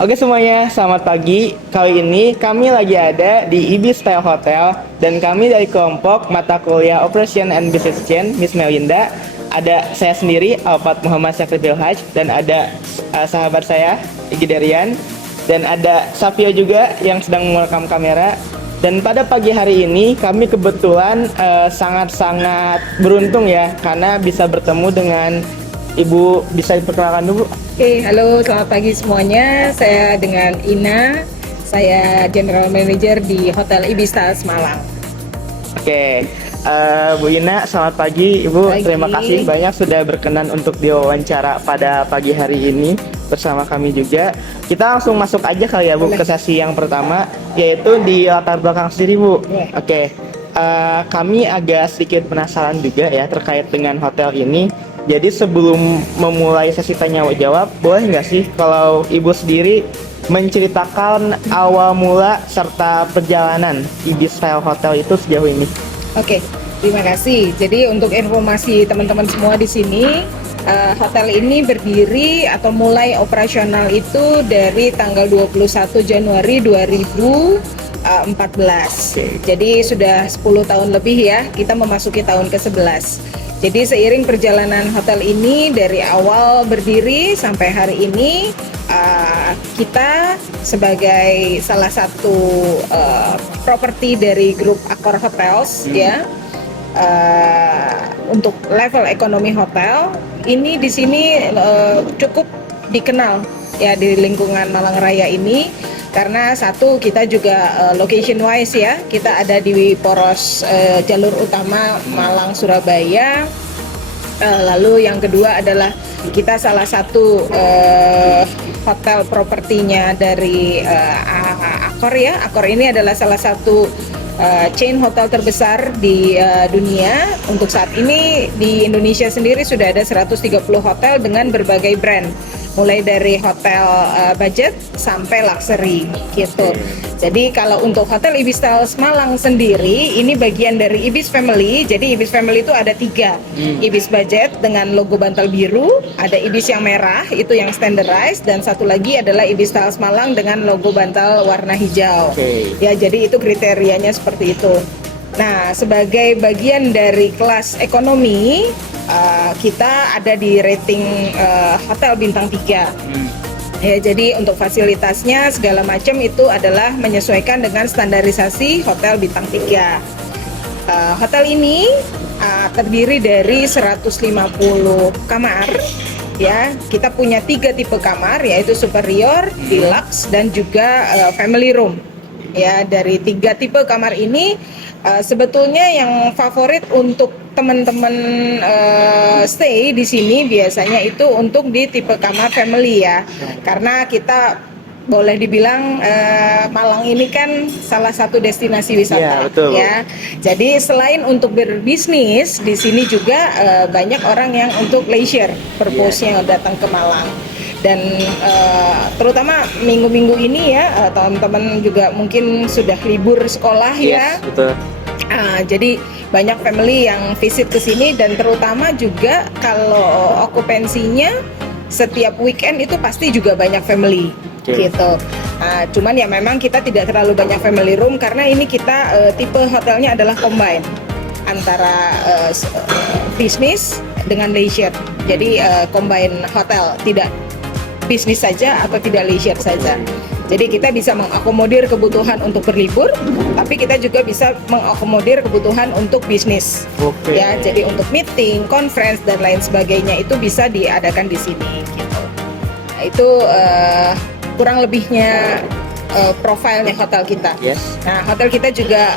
Oke semuanya, selamat pagi. Kali ini kami lagi ada di Ibis Style Hotel dan kami dari kelompok mata kuliah Operation and Business Chain, Miss Melinda. Ada saya sendiri, Alfat Muhammad Syakribil Haj, dan ada sahabat saya, Igi Darian, dan ada Safio juga yang sedang merekam kamera. Dan pada pagi hari ini kami kebetulan sangat-sangat beruntung ya, karena bisa bertemu dengan Ibu. Bisa diperkenalkan dulu? Oke, halo, selamat pagi semuanya. Saya dengan Ina, saya General Manager di Hotel Ibis Malang. Oke, Bu Ina, selamat pagi Ibu. Pagi. Terima kasih banyak sudah berkenan untuk diwawancara pada pagi hari ini bersama kami juga. Kita langsung masuk aja kali ya Bu ke sesi yang pertama, yaitu di latar belakang sendiri Bu. Oke, kami agak sedikit penasaran juga ya terkait dengan hotel ini. Jadi sebelum memulai sesi tanya jawab, boleh nggak sih kalau Ibu sendiri menceritakan awal mula serta perjalanan Ibis Style Hotel itu sejauh ini? Oke, terima kasih. Jadi untuk informasi teman-teman semua di sini, hotel ini berdiri atau mulai operasional itu dari tanggal 21 Januari 2014. Jadi sudah 10 tahun lebih ya, kita memasuki tahun ke-11. Jadi seiring perjalanan hotel ini dari awal berdiri sampai hari ini, kita sebagai salah satu properti dari grup Accor Hotels ya, untuk level ekonomi hotel ini di sini cukup dikenal ya di lingkungan Malang Raya ini. Karena satu, kita juga location wise ya, kita ada di poros jalur utama Malang Surabaya. Lalu yang kedua adalah kita salah satu hotel propertinya dari Accor ya. Accor ini adalah salah satu chain hotel terbesar di dunia. Untuk saat ini di Indonesia sendiri sudah ada 130 hotel dengan berbagai brand, mulai dari hotel budget sampai luxury gitu. Jadi kalau untuk Hotel Ibis Style Malang sendiri, ini bagian dari Ibis Family. Jadi Ibis Family itu ada 3, Ibis Budget dengan logo bantal biru, ada Ibis yang merah itu yang standardized, dan satu lagi adalah Ibis Style Malang dengan logo bantal warna hijau. Ya, jadi itu kriterianya seperti itu. Nah, sebagai bagian dari kelas ekonomi, kita ada di rating hotel bintang 3. Ya, jadi untuk fasilitasnya segala macam itu adalah menyesuaikan dengan standarisasi hotel bintang 3. Hotel ini terdiri dari 150 kamar. Ya, kita punya 3 tipe kamar, yaitu superior, deluxe, dan juga family room. Ya, dari 3 tipe kamar ini sebetulnya yang favorit untuk teman-teman stay di sini biasanya itu untuk di tipe kamar family ya, karena kita boleh dibilang Malang ini kan salah satu destinasi wisata ya, betul. Ya. Jadi selain untuk berbisnis di sini juga banyak orang yang untuk leisure purpose-nya datang ke Malang. Dan terutama minggu-minggu ini ya, teman-teman juga mungkin sudah libur sekolah ya. Betul. Jadi banyak family yang visit ke sini, dan terutama juga kalau okupansinya setiap weekend itu pasti juga banyak family gitu. Cuman ya memang kita tidak terlalu banyak family room karena ini kita tipe hotelnya adalah combine antara bisnis dengan leisure. Jadi combine hotel, tidak bisnis saja atau tidak leisure saja. Jadi kita bisa mengakomodir kebutuhan untuk berlibur, tapi kita juga bisa mengakomodir kebutuhan untuk bisnis. Ya, jadi untuk meeting, conference dan lain sebagainya itu bisa diadakan di sini. Gitu. Nah, itu kurang lebihnya profilnya hotel kita. Nah, hotel kita juga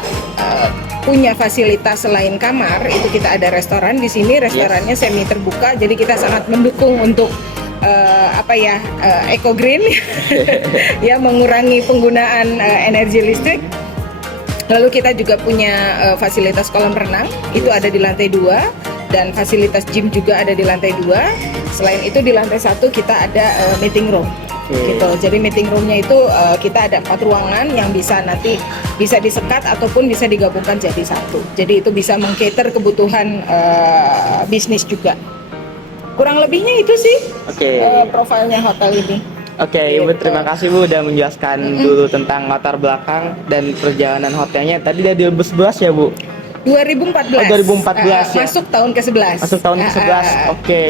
punya fasilitas selain kamar, itu kita ada restoran di sini. Restorannya semi terbuka, jadi kita sangat mendukung untuk eco green ya, mengurangi penggunaan energi listrik. Lalu kita juga punya fasilitas kolam renang, itu ada di lantai 2, dan fasilitas gym juga ada di lantai 2. Selain itu di lantai 1 kita ada meeting room. Gitu. Jadi meeting roomnya itu kita ada 4 ruangan yang bisa nanti bisa disekat ataupun bisa digabungkan jadi satu. Jadi itu bisa meng-cater kebutuhan bisnis juga. Kurang lebihnya itu sih profilnya hotel ini. Oke, Ibu Gitu. terima kasih Bu udah menjelaskan dulu tentang latar belakang dan perjalanan hotelnya. Tadi dari 2011 ya Bu? 2014. Oh, 2014 ya? Masuk tahun ke-11. Masuk tahun ke-11. Oke.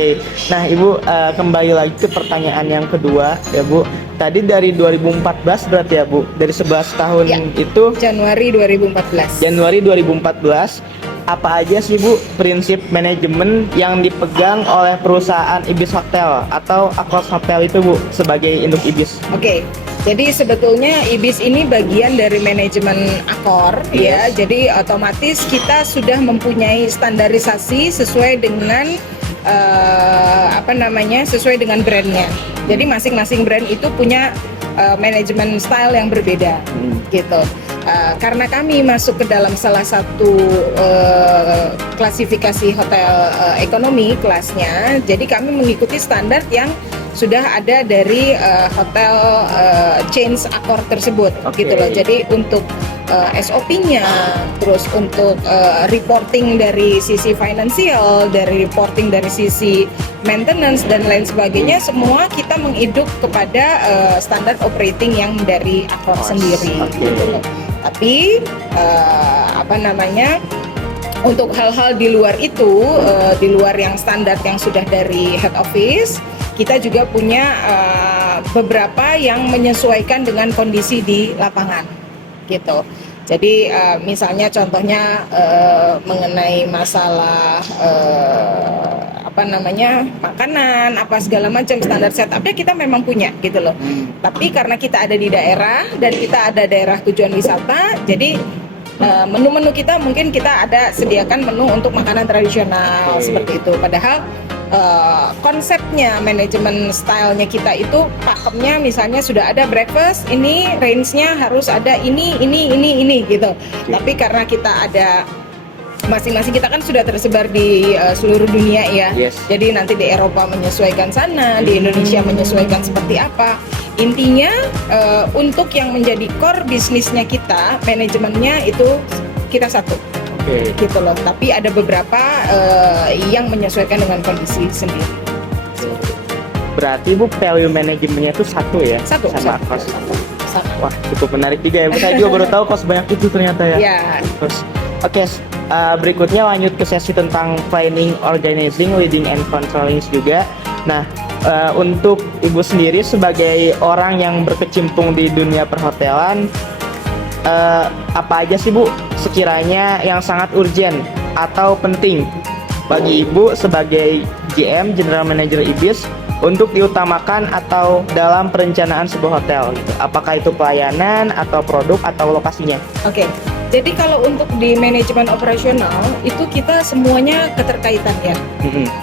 Nah, Ibu kembali lagi ke pertanyaan yang kedua ya Bu. Tadi dari 2014 berarti ya Bu. Dari 11 tahun Ya. itu Januari 2014. Januari 2014, apa aja sih Bu prinsip manajemen yang dipegang oleh perusahaan Ibis Hotel atau Akros Hotel itu Bu sebagai induk Ibis? Oke, jadi sebetulnya Ibis ini bagian dari manajemen Accor ya. Yes. Jadi otomatis kita sudah mempunyai standarisasi sesuai dengan sesuai dengan brandnya. Jadi masing-masing brand itu punya manajemen style yang berbeda, gitu. Karena kami masuk ke dalam salah satu klasifikasi hotel ekonomi kelasnya, jadi kami mengikuti standar yang sudah ada dari hotel chains Accor tersebut, Oke. gitu loh. Jadi untuk SOP-nya, terus untuk reporting dari sisi finansial, dari reporting dari sisi maintenance dan lain sebagainya, semua kita menghidup kepada standar operating yang dari Accor sendiri. Oke. Gitu loh. Tapi untuk hal-hal di luar itu, di luar yang standar yang sudah dari head office, kita juga punya beberapa yang menyesuaikan dengan kondisi di lapangan, gitu. Jadi misalnya contohnya mengenai masalah makanan, apa segala macam standar setupnya kita memang punya, gitu loh. Tapi karena kita ada di daerah dan kita ada daerah tujuan wisata, jadi menu-menu kita mungkin kita ada sediakan menu untuk makanan tradisional seperti itu. Padahal konsepnya manajemen stylenya kita itu pakemnya misalnya sudah ada breakfast, ini range-nya harus ada ini gitu. Tapi karena kita ada masing-masing kita kan sudah tersebar di seluruh dunia ya. Yes. Jadi nanti di Eropa menyesuaikan sana, di Indonesia menyesuaikan seperti apa. Intinya untuk yang menjadi core bisnisnya kita, manajemennya itu kita satu. Oke. Gitu loh. Tapi ada beberapa yang menyesuaikan dengan kondisi sendiri. Berarti Bu value manajemennya itu satu ya? Satu. Sama Akros. Satu. Wah, cukup menarik juga ya Bu. Saya juga baru tahu kos banyak itu ternyata ya. Ya. Terus, oke, berikutnya lanjut ke sesi tentang planning, organizing, leading, and controlling juga. Nah, untuk Ibu sendiri sebagai orang yang berkecimpung di dunia perhotelan, apa aja sih Bu sekiranya yang sangat urgent atau penting bagi Ibu sebagai GM, General Manager Ibis, untuk diutamakan atau dalam perencanaan sebuah hotel gitu. Apakah itu pelayanan atau produk atau lokasinya? Oke. Jadi kalau untuk di manajemen operasional itu kita semuanya keterkaitan ya.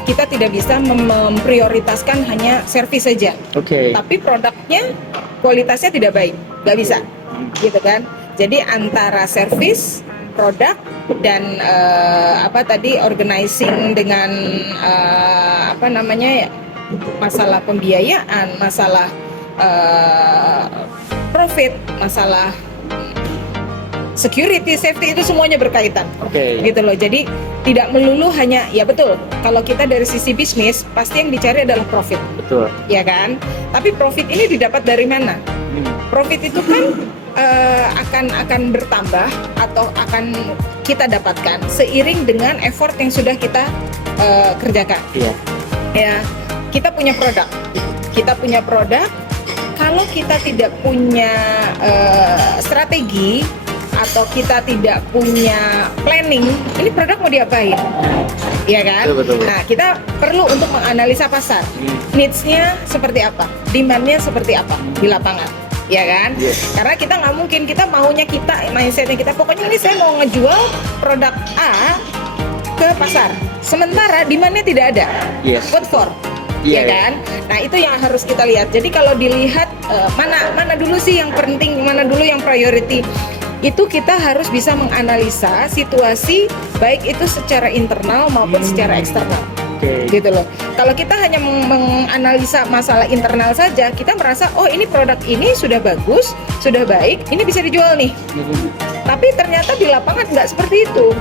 Kita tidak bisa memprioritaskan hanya servis saja. Oke. Tapi produknya kualitasnya tidak baik, nggak bisa, gitu kan? Jadi antara servis, produk dan organizing dengan masalah pembiayaan, masalah profit, masalah security, safety itu semuanya berkaitan. Oke. Gitu loh. Jadi tidak melulu hanya ya betul. Kalau kita dari sisi bisnis pasti yang dicari adalah profit. Betul. Ya kan? Tapi profit ini didapat dari mana? Profit itu kan akan bertambah atau akan kita dapatkan seiring dengan effort yang sudah kita kerjakan. Iya. Ya, kita punya produk. Kalau kita tidak punya strategi atau kita tidak punya planning, ini produk mau diapain? Iya kan? Betul. Nah, kita perlu untuk menganalisa pasar. Needs-nya seperti apa? Demand-nya seperti apa di lapangan? Ya kan? Yes. Karena kita nggak mungkin, mindset-nya kita pokoknya ini saya mau ngejual produk A ke pasar. Sementara demand-nya tidak ada. Yes. What for? Iya, Ya kan? Nah, itu yang harus kita lihat. Jadi kalau dilihat mana dulu sih yang penting, mana dulu yang priority, itu kita harus bisa menganalisa situasi baik itu secara internal maupun secara eksternal. Oke. Gitu loh. Kalau kita hanya menganalisa masalah internal saja, kita merasa oh ini produk ini sudah bagus, sudah baik, ini bisa dijual nih. Tapi ternyata di lapangan nggak seperti itu.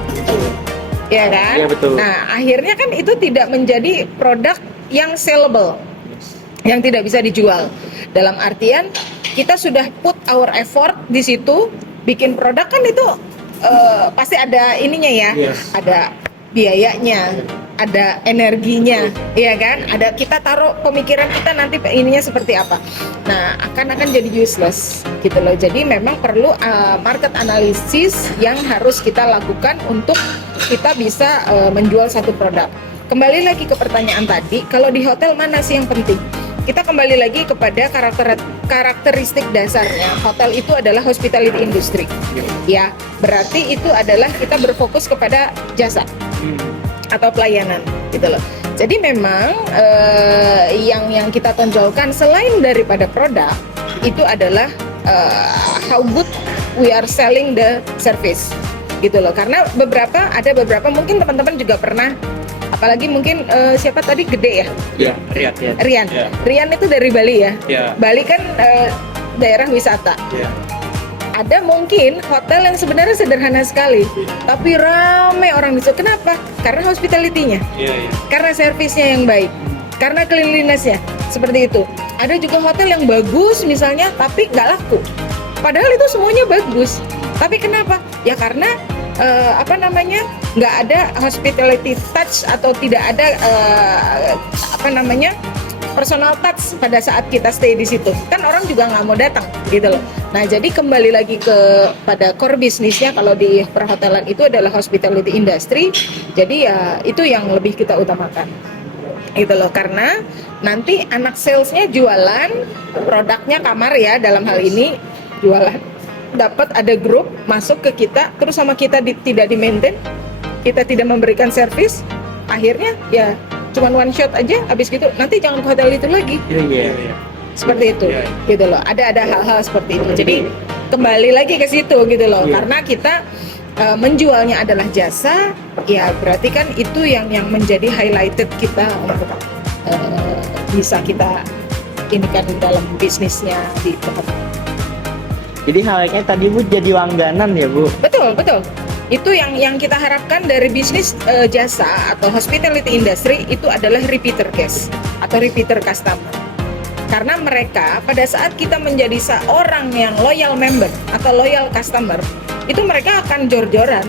Ya kan? Iya, betul. Nah, akhirnya kan itu tidak menjadi produk yang sellable. yang tidak bisa dijual. Dalam artian kita sudah put our effort di situ, bikin produk kan itu pasti ada ininya ya, Yes. ada biayanya, ada energinya, ya kan? Ada kita taruh pemikiran kita nanti ininya seperti apa. Nah, akan jadi useless gitu loh. Jadi memang perlu market analysis yang harus kita lakukan untuk kita bisa menjual satu produk. Kembali lagi ke pertanyaan tadi, kalau di hotel mana sih yang penting? Kita kembali lagi kepada karakteristik dasarnya. Hotel itu adalah hospitality industry. Ya, berarti itu adalah kita berfokus kepada jasa atau pelayanan gitu loh. Jadi memang yang kita tonjolkan selain daripada produk itu adalah how good we are selling the service gitu loh. Karena ada beberapa mungkin teman-teman juga pernah, apalagi mungkin siapa tadi Gede ya? Ya, Riyad ya. Rian. Ya. Rian itu dari Bali ya. Ya. Bali kan daerah wisata. Ya. Ada mungkin hotel yang sebenarnya sederhana sekali, tapi rame orang di situ. Kenapa? Karena hospitality-nya, Iya, iya. karena servisnya yang baik, karena cleanliness-nya, seperti itu. Ada juga hotel yang bagus misalnya, tapi nggak laku. Padahal itu semuanya bagus. Tapi kenapa? Ya karena nggak ada hospitality touch atau tidak ada personal touch pada saat kita stay di situ. Kan orang juga nggak mau datang gitu loh. Nah, jadi kembali lagi pada core bisnisnya kalau di perhotelan itu adalah hospitality industry. Jadi ya itu yang lebih kita utamakan. Gitu loh, karena nanti anak salesnya jualan produknya kamar ya, dalam hal ini jualan, dapat ada grup masuk ke kita, terus sama kita tidak di-maintain, kita tidak memberikan service, akhirnya ya cuman one shot aja, habis gitu nanti jangan ke hotel itu lagi. Iya, iya. Seperti itu, Iya. gitu loh. Ada hal-hal seperti itu. Jadi kembali lagi ke situ gitu loh, Iya. karena kita menjualnya adalah jasa, ya berarti kan itu yang menjadi highlighted kita untuk bisa kita ini kan dalam bisnisnya di tempat. Jadi halnya tadi Bu jadi langganan ya Bu. Betul. Itu yang kita harapkan dari bisnis jasa atau hospitality industry itu adalah repeater case atau repeater customer. Karena mereka pada saat kita menjadi seorang yang loyal member atau loyal customer, itu mereka akan jor-joran,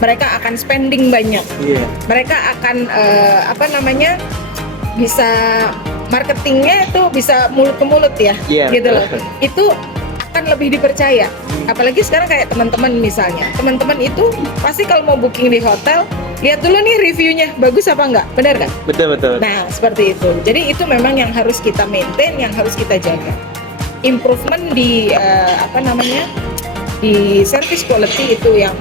mereka akan spending banyak, Iya. mereka akan bisa marketingnya itu bisa mulut ke mulut ya, Iya, gitu loh. betul. Itu akan lebih dipercaya. Apalagi sekarang kayak teman-teman misalnya, teman-teman itu pasti kalau mau booking di hotel, lihat dulu nih reviewnya bagus apa enggak, benar kan? Betul. Nah, seperti itu. Jadi itu memang yang harus kita maintain, yang harus kita jaga. Improvement di di service quality itu yang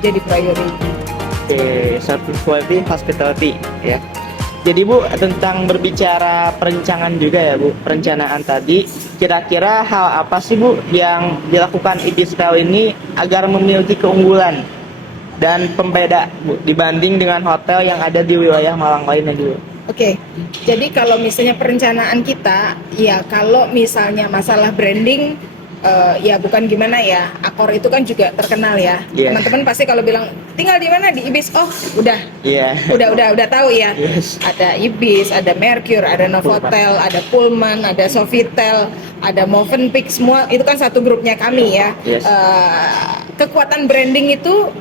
jadi priority. Oke, service quality hospitality ya. Jadi Bu, tentang berbicara perencanaan juga ya Bu, perencanaan tadi, kira-kira hal apa sih Bu yang dilakukan Ibistel ini agar memiliki keunggulan dan pembeda Bu dibanding dengan hotel yang ada di wilayah Malang lainnya dulu? Oke, jadi kalau misalnya perencanaan kita, ya kalau misalnya masalah branding, ya bukan gimana ya, Accor itu kan juga terkenal ya. Iya. Teman-teman pasti kalau bilang tinggal di mana di Ibis, oh udah Iya. udah tahu ya. Yes. Ada Ibis, ada Mercure, ada Novotel, ada Pullman, ada Sofitel, ada Movenpick, semua itu kan satu grupnya kami ya. Yes. Kekuatan branding itu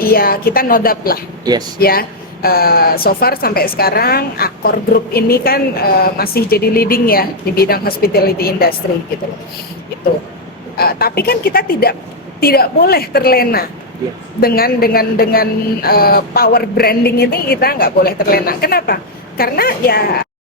ya kita nodap lah Yes. ya. So far sampai sekarang Accor Group ini kan masih jadi leading ya di bidang hospitality industry gitu loh. Itu. Tapi kan kita tidak boleh terlena Yes. dengan power branding ini, kita nggak boleh terlena. Kenapa? Karena ya